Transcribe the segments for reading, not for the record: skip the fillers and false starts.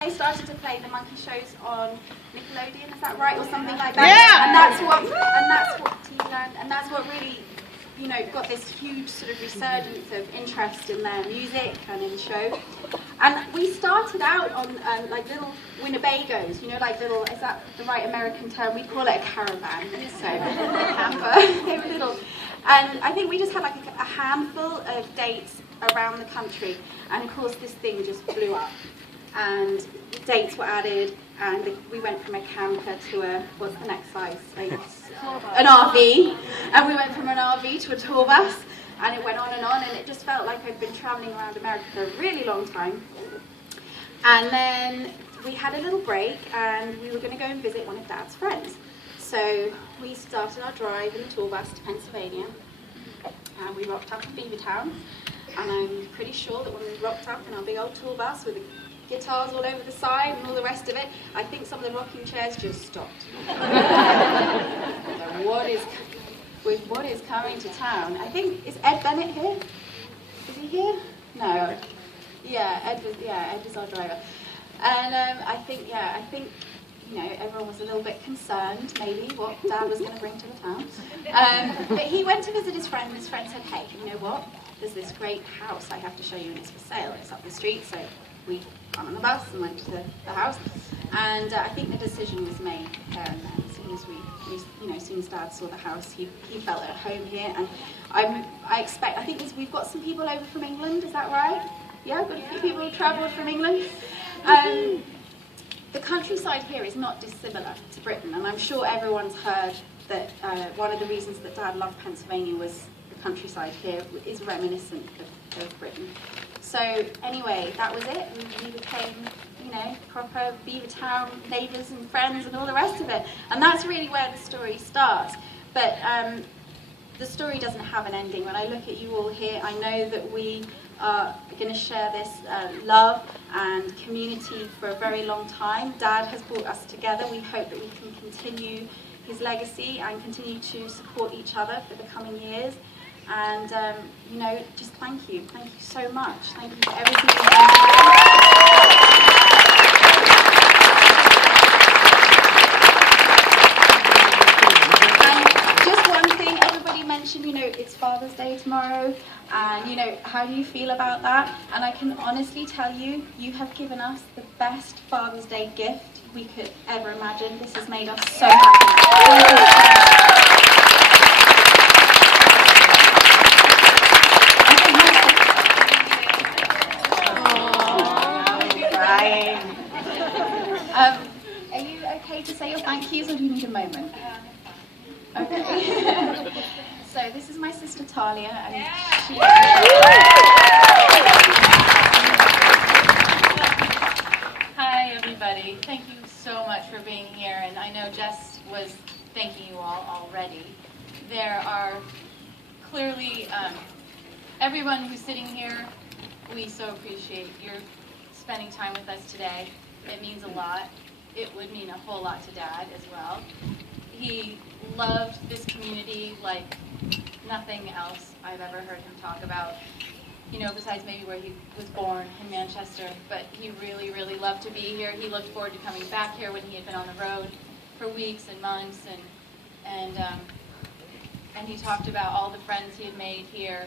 They started to play the monkey shows on Nickelodeon, is that right, or something like that? Yeah. And that's what really, got this huge sort of resurgence of interest in their music and in the show. And we started out on like little Winnebagos, like little, is that the right American term? We'd call it a caravan, so a camper. They were little. And I think we just had like a handful of dates around the country, and of course this thing just blew up. And dates were added, and we went from a camper to a, what's the next size? Like, an RV. And we went from an RV to a tour bus, and it went on, and it just felt like I'd been traveling around America for a really long time. And then we had a little break, and we were going to go and visit one of Dad's friends. So we started our drive in the tour bus to Pennsylvania, and we rocked up in Beavertown. And I'm pretty sure that when we rocked up in our big old tour bus with the guitars all over the side and all the rest of it, I think some of the rocking chairs just stopped. What is coming to town? I think, is Ed Bennett here? Is he here? No. Yeah, Ed was our driver. And I think everyone was a little bit concerned, maybe, what Dad was going to bring to the town. But he went to visit his friend, and his friend said, hey, you know what? There's this great house I have to show you, and it's for sale. It's up the street, so we got on the bus and went to the house. And I think the decision was made there and then. As soon as Dad saw the house, he felt at home here. And I think we've got some people over from England, is that right? Yeah, we've got a few people who travelled from England. The countryside here is not dissimilar to Britain, and I'm sure everyone's heard that one of the reasons that Dad loved Pennsylvania was the countryside here is reminiscent of Britain. So anyway, that was it. We became, proper Beavertown neighbours and friends and all the rest of it. And that's really where the story starts. But the story doesn't have an ending. When I look at you all here, I know that we are going to share this love and community for a very long time. Dad has brought us together. We hope that we can continue his legacy and continue to support each other for the coming years. And, just thank you. Thank you so much. Thank you for everything you've done today. And just one thing, everybody mentioned, it's Father's Day tomorrow. And, how do you feel about that? And I can honestly tell you, you have given us the best Father's Day gift we could ever imagine. This has made us so happy. Are you okay to say your thank yous, or do you need a moment? Okay. So this is my sister Talia, and she... Hi everybody. Thank you so much for being here, and I know Jess was thanking you all already. There are clearly everyone who's sitting here, we so appreciate your spending time with us today. It means a lot. It would mean a whole lot to Dad as well. He loved this community like nothing else I've ever heard him talk about, besides maybe where he was born in Manchester. But he really, really loved to be here. He looked forward to coming back here when he had been on the road for weeks and months, and he talked about all the friends he had made here.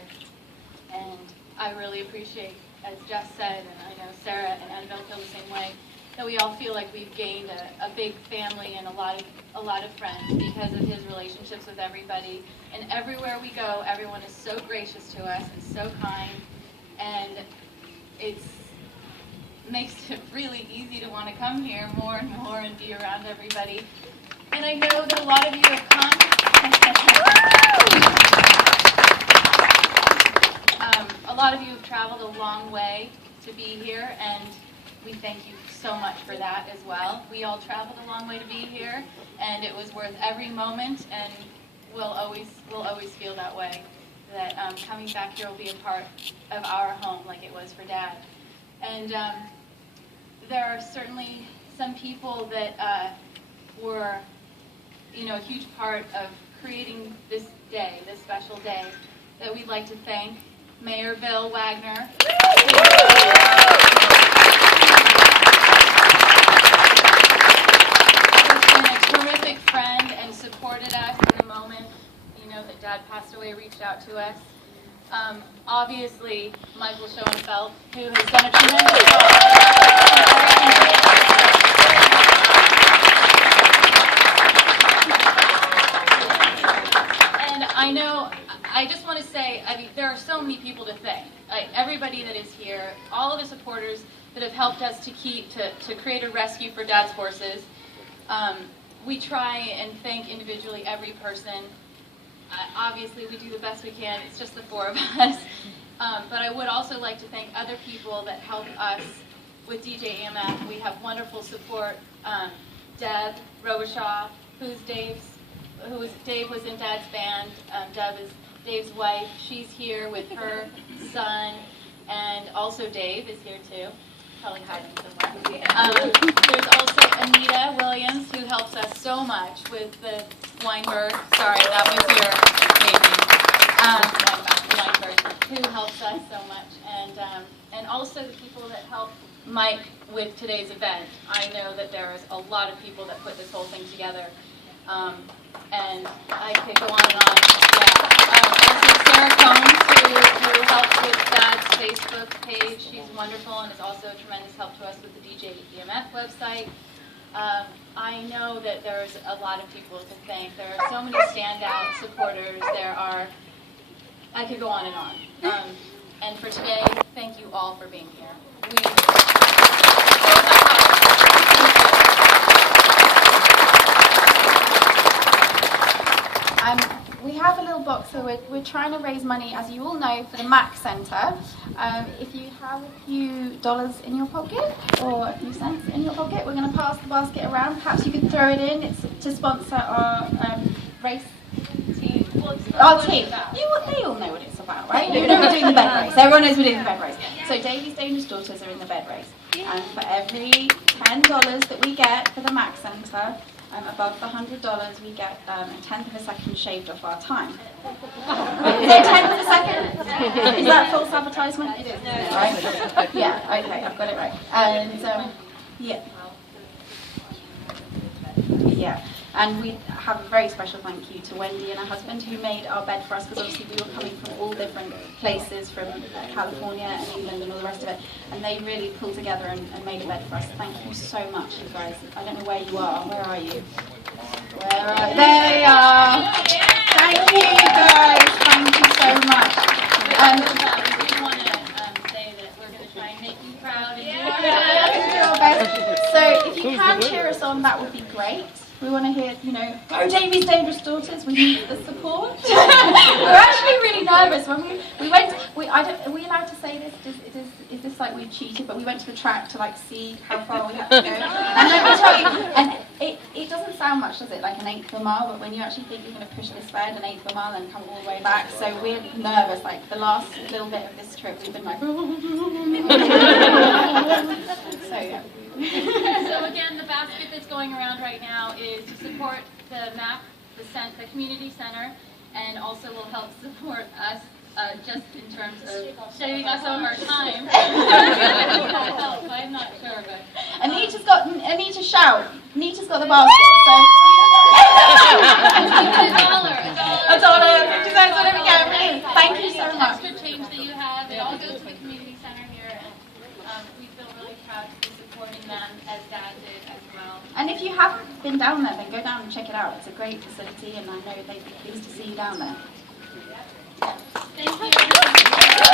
And I really appreciate, as Jess said, and I know Sarah and Annabelle feel the same way, that we all feel like we've gained a big family and a lot of friends because of his relationships with everybody. And everywhere we go, everyone is so gracious to us and so kind, and it makes it really easy to want to come here more and more and be around everybody. And I know that a lot of you have come. A lot of you have traveled a long way to be here, and we thank you so much for that as well. We all traveled a long way to be here, and it was worth every moment, and we'll always feel that way, that coming back here will be a part of our home like it was for Dad. And there are certainly some people that were, a huge part of creating this day, this special day, that we'd like to thank. Mayor Bill Wagner. reached out to us. Obviously, Michael Schoenfeld, who has done a tremendous job. And I just want to say, there are so many people to thank. Everybody that is here, all of the supporters that have helped us to create a rescue for Dad's horses. We try and thank individually every person. Obviously, we do the best we can. It's just the four of us. But I would also like to thank other people that helped us with DJ EMF. We have wonderful support. Deb Robichaud, Dave was in Dad's band. Deb is Dave's wife. She's here with her son, and also Dave is here too. Probably hiding somewhere. There's also Anita Williams, who helps us so much with the Weinberg. Sorry, that was your baby. Weinberg, who helps us so much, and also the people that helped Mike with today's event. I know that there is a lot of people that put this whole thing together, and I could go on and on. Also Sarah Combs, who helped with Dad's Facebook page. She's wonderful and is also a tremendous help to us with the DJ EMF website. I know that there's a lot of people to thank. There are so many standout supporters. I could go on and on. And for today, thank you all for being here. We have a little box, so we're trying to raise money, as you all know, for the MAC Centre. If you have a few dollars in your pocket, or a few cents in your pocket, we're going to pass the basket around. Perhaps you could throw it in. It's to sponsor our race team. Our team. They all know what it's about, right? You know we're doing the bed race. Everyone knows we're doing the bed race. So Davy's Dangerous Daughters are in the bed race. And for every $10 that we get for the MAC Centre, above the $100, we get a tenth of a second shaved off our time. Is it a tenth of a second? Is that false advertisement? It is, right? Yeah, okay, I've got it right. And, and we have a very special thank you to Wendy and her husband, who made our bed for us, because obviously we were coming from all different places, from California and England and all the rest of it, and they really pulled together and made a bed for us. Thank you so much, you guys. I don't know where you are. Where are you? There they are. Thank you, guys. Thank you so much. We just want to say that we're going to try and make you proud and do our best. So if you can cheer us on, that would be great. We want to hear, go Davy's Dangerous Daughters. We need the support. We're actually really nervous when we went. Are we allowed to say this? Is this like we cheated? But we went to the track to see how far we had to go. And let me tell you, and it doesn't sound much, does it? Like an eighth of a mile. But when you actually think you're going to push this bed an eighth of a mile and come all the way back, so we're nervous. Like the last little bit of this trip, we've been like. So yeah. So again, the basket that's going around right now is to support the MAP, the community center, and also will help support us just in terms of saving us some of our time. I'm not sure, but Anita shout. Anita's got the basket. So a dollar, 50 cents, whatever we get. Brilliant. Thank you so much. Extra change that you have, it all goes to the community center here, and we feel really proud to be supporting them as Dad did as well. And if you haven't been down there, then go down and check it out. It's a great facility, and I know they'd be pleased to see you down there. Thank you.